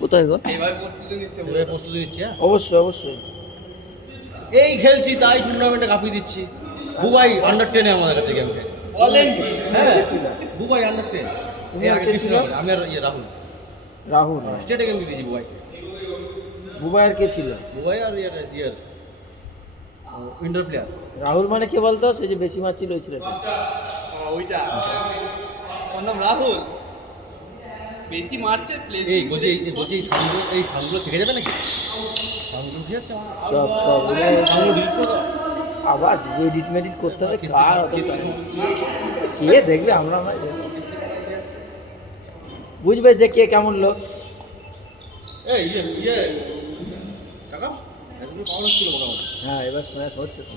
কোথায় গো? সেইভাবে প্রস্তুতি নিচ্ছে। হ্যাঁ অবশ্যই অবশ্যই। এই খেলছি তাই টুর্নামেন্টে কাঁপিয়ে দিচ্ছি। বুবাই আন্ডার 10 আমাদের কাছে গেম খেলে বলেন কি? হ্যাঁ বুবাই আন্ডার 10। তুমি আগে কে ছিল ছিল? আমি আর রাহুল রাহুল। স্টেটে গেম দিয়েছি বুবাই। বুবাইয়ের কে ছিল? বুবাই আর উইন্ডার প্লেয়ার। রাহুল মানে কে বলতো? সে যে বেশি মারছিল ওই ছেলেটা। ওইটা ওর নাম রাহুল, বেশি মারছে প্লেস। এই বলছি এই সামগুলো থেকে যাবে নাকি? সামগুলো ঠিক আছে সব সব সামগুলো ডিলিট করে দাও। আবার এডিট মেডিট করতে হবে, কার অত কে দেখবে? আমরা বুঝবে যে কে কেমন লোক। এই কাকা এসবি পাওয়ার ছিল মোটামুটি। হ্যাঁ এবার স্ম্যাশ হচ্ছে তো।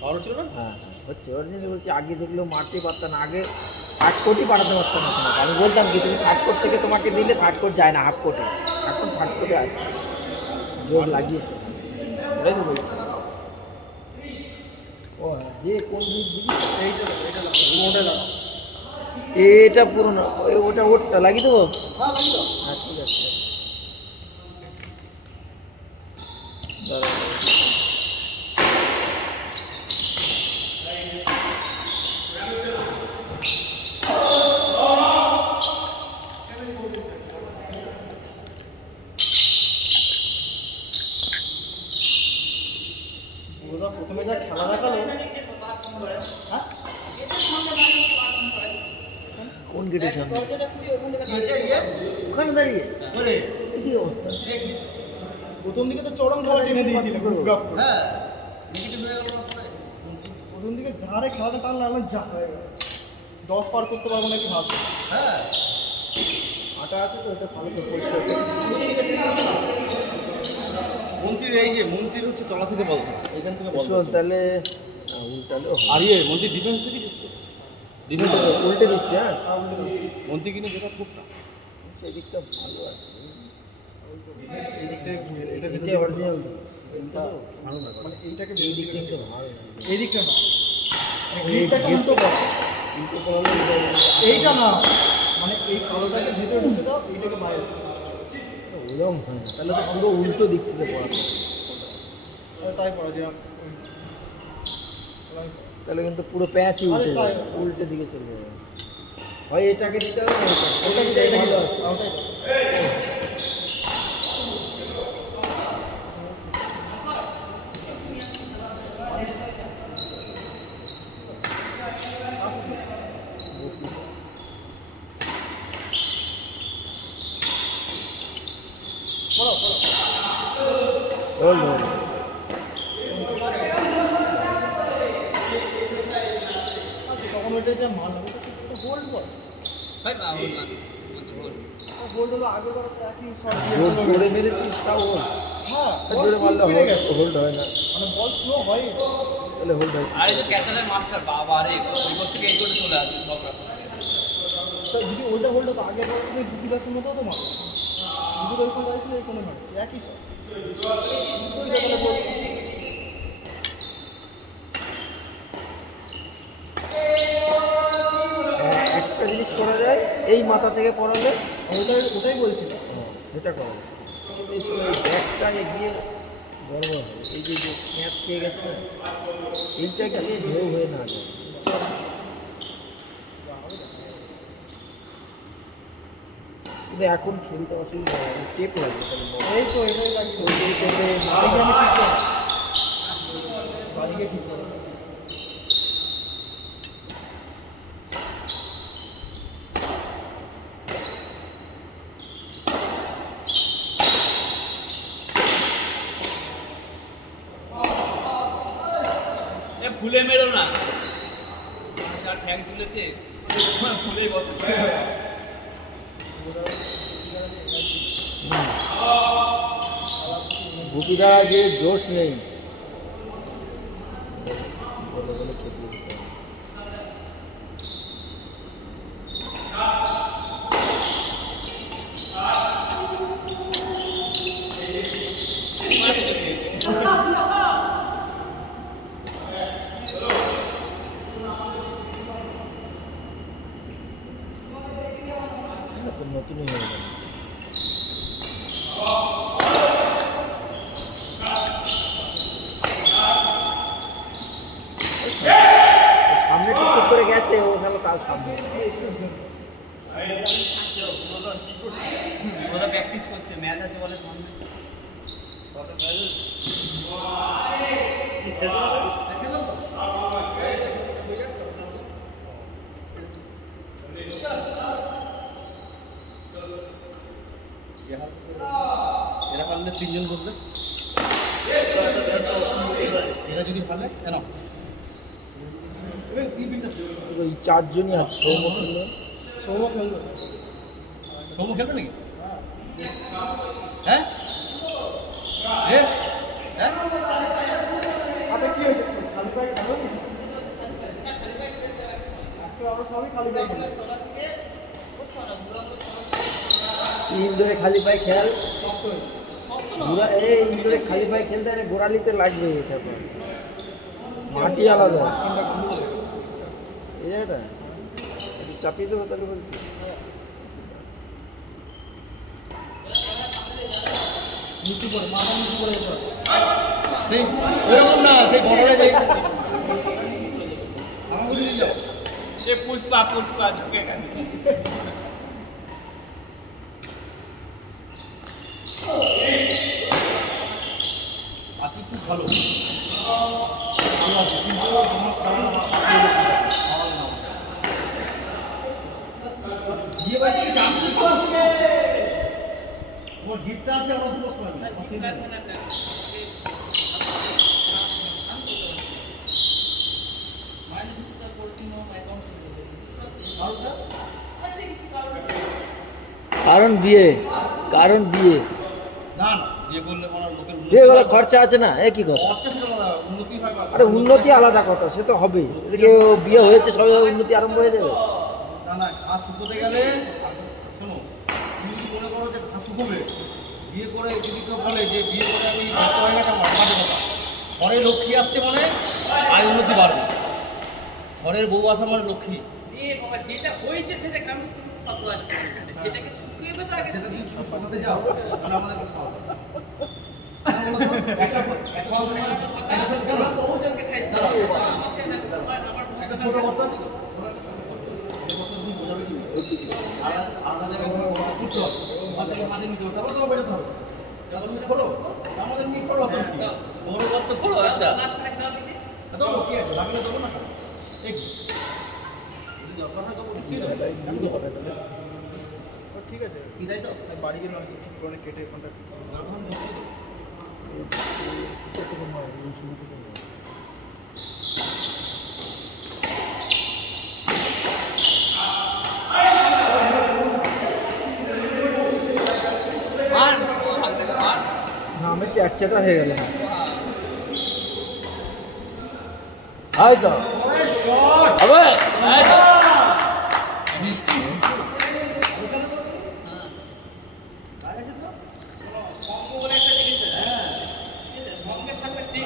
পাওয়ার ছিল না? হ্যাঁ হচ্ছে। অরিজিনালি বলছি, আগে দেখলেও মারতেই পারতাম না। আগে থার্ড কোটই পাঠাতে পারতাম না তোমাকে। আমি বলতাম কি, তুমি থার্ড কোট থেকে তোমাকে দিলে থার্ড কোট যায় না হাফ কোটে, এখন থার্ড কোটে আসছে। জোর লাগিয়েছে, ওটাই তো বলছি। ও হ্যাঁ, যে কোন দিক দিবি এটা পুরোনো, ওটা ওরটা লাগিয়ে দেবো। হ্যাঁ ঠিক আছে, দাঁড়াও। প্রথমে যা খেলা দেখালো। কোন গেটের সামনে? ওখানে দাঁড়িয়ে কি অবস্থা? প্রথম দিকে তো চরম খেলা টেনে দিয়েছিল। হ্যাঁ প্রথম দিকে ঝাড়ে খেলাটা টানলে আমি 10 পার করতে পারবো নাকি ভাবছি। হ্যাঁ আটা আছে তো, ওটা ভালো করে পরিষ্কার করে। মন্ত্রীর এই যে মন্ত্রীর হচ্ছে তলা থেকে বল এখান থেকে বল শোন, তাহলে উল্টালেও হবে। আর মন্ত্রী ডিফেন্স থেকে জিতছে। ডিফেন্স উল্টে দিচ্ছে। হ্যাঁ মন্ত্রী কিনে যেটা খুব এদিকটা ভালো আছে, এই দিকটায় এটা এটা অরিজিনাল। ভালো না, মানে এইটাকে এই দিকটা একটু ভালো। এই দিকটা না, এইটাকে উল্টো করা। কিন্তু প্রবলেম এইটা না, মানে এই কালোটাকে ভেতরে ঢুকে দাও, এইটাকে বাইরে। ওরকম হয় না, তাহলে তো পুরো উল্টো দিক থেকে পড়াতে হবে। তাই করা যায়। তাহলে কিন্তু পুরো প্যাঁচই উল্টে আরে তাই। যাবে, উল্টে দিকে চলে যাবে। হয় এটাকে দিতে হবে না ওটা এটাকে দিতে ভালো আছে। Hold hold. তখন ওইটা যে মাল হবে তো গোল্ড বল। ভাই রাহুল না বল। গোল্ড হলো আগে ধরো তো একই শট জোর জোরে মেরেছিস তাও হোল্ড। হ্যাঁ জোরে মারলে হোল্ড হয় না, মানে বল স্লো হয়। তাহলে হোল্ড হয়। আরে যে ক্যাচারের মাস্টার বাবা রে, ওই কোথা থেকে এই করে চলে আসে সব রকম। তো যদি ওইটা হোল্ড হতো আগে ধরো তুমি দুটি দাসের মতো হতো মার। দুটো ওই কোন দাঁড়িয়েছিল এই কোনে মারছে একই শট। একটা জিনিস করা যায়, এই মাথা থেকে পড়ালে ওটাই বলছিলাম। এটা করা যায়। এই সময় ব্যাগটা এগিয়ে বড় বড় হবে, এই যে ক্যাচ খেয়ে গেছে না, এইটা গিয়ে ঢেউ হয়ে না যায়। কিন্তু এখন খেলতে অসুবিধা হয়, টেপ লাগবে তাহলে বল। এই তো এটাই লাগছে। ওই যে টেপে বাড়িকে ঠিক করো। এ ফুলে মেরো না, যার ঠ্যাং তুলেছে ফুলেই বসাচ্ছে। ভুপিদা যে জোশ নেই, বলে বলে খেপিয়ে দিতে হবে। এটা তো নতুনই হয়ে গেল। সামনে টুকটুক করে গেছে ও তাহলে তার সামনে ওরা প্র্যাকটিস করছে ম্যাচ আছে বলে সামনে এরা পারলে 3 জন বলবে এরা যদি ভালো কেন ওই চারজনই আছে সৌম্য খেলবে নাকি হ্যাঁ Yes? হ্যাঁ হাতে কি হয়েছে খালি পায়ে খেলো নি আমরা সবই খালি পায়ে খেলি ইনডোরে খালি পায়ে খেল এই ইনডোরে খালি পায়ে খেলতে আরে গোড়ালিতে লাগবে এটা তো মাটি আলাদা এই জায়গাটা একটু চাপিয়ে দেবো তাহলে বলছি নিচু করে মাথা নিচু করে বসো সেই ওরকম না সেই বড়রা যাই আমাকে দিয়ে যাও এ পুষ্পা পুষ্পা ঢুকে গেল বাকি খুব ভালো বিয়ে বাড়ি থেকে যাচ্ছি তো তোমার গিফটটা আছে আমার দুটো সময় কারণ বিয়ে কারণ বিয়ে না না বিয়ে করলে আমার লোকের বিয়ে গেলে খরচা আছে না এ কি কথা খরচা সেটা আলাদা উন্নতি হয় বা আরে উন্নতি আলাদা কথা সে তো হবেই এদিকে ও বিয়ে হয়েছে সবাই উন্নতি আরম্ভ হয়ে যাবে না না ঘাস শুকোতে গেলে শোনো তুমি যদি মনে করো যে ঘাস শুকোবে বিয়ে করে যদি কেউ বলে যে বিয়ে করে আমি ব্যস্ত হয়ে গেছে আমার মাঝে কথা ঘরে লক্ষ্মী আসছে মানে আয় উন্নতি বাড়বে ঘরের বউ আসা মানে লক্ষ্মী এ বাবা যেটা হয়েছে সেটাকে আমি তুমি কত আসবে সেটাকে শুকিয়ে তো আগে সেটা তুমি শুধু শোনাতে যাও তাহলে আমাদের কথা হবে বহুজনকে খাইতে আমাকে দেখো আমার একটা ছোট গর্ত আছে তো? এই গর্ত তুমি বোঝাবে কি? আলাদা জায়গায় তোমার গর্ত খুঁড়তে হবে। ওখান থেকে মাটি নিতে হবে, তারপর তোমার বোঝাতে হবে। তাহলে তুমি খোলো। আমাদের নিয়ে খোলো অসুবিধা কি? বড় গর্ত খোলো একটা দেবো, কি আছে? লাগলে দেবো না? এই, যদি দরকার হয় তবু নিশ্চয়ই দেবো। আমি দেবো। ঠিক আছে কি তাই তো? বাড়ি গেলে আমি ঠিক করে কেটে কন্ট্যাক্ট মার হাল থেকে মার না আমি চ্যাটচ্যাটা হয়ে গেল হয়তো হবে এই তো। সঙ্গ বলে একটা জিনিস আছে। সঙ্গে থাকলে ঠিক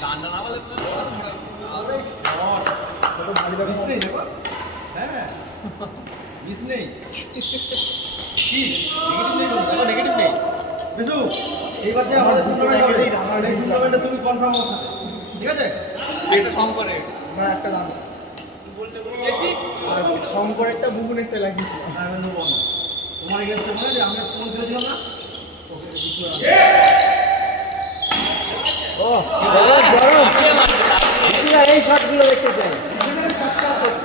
চান্ডা না বলে বিষ নেই দেখো? হ্যাঁ, বিষ নেই। কি? নেগেটিভ নেই তো? দেখো, নেগেটিভ নেই। বিশু, এইবার যে আমাদের টুর্নামেন্ট হবে, সেই টুর্নামেন্টে তুমি কনফার্ম হও সাথে। ঠিক আছে? একটা সঙ্গ করে আমার একটা দাম বলতে বেশি শঙ্করেরটা বুবুনেরটা লাগিয়েছিলাম আমি নেবো না। তোমার এগেন্সটে মনে যে আমি ফোন করেছিলাম না? ওকে, বিশু আর ও গরম এই শটগুলো দেখতে চাই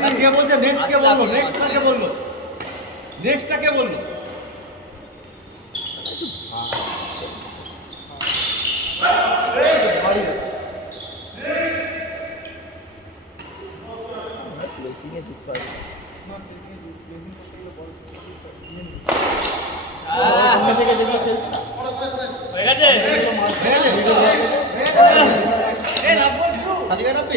আর কে বলছে নেক্সট কে বলবো? নেক্সট কে বলবো? নেক্সটটা কে বলবো? প্লেসিংয়ে যুক্ত আছে সামনে থেকে যেগুলো খেলছি না হয়ে গেছে হয়ে গেছে?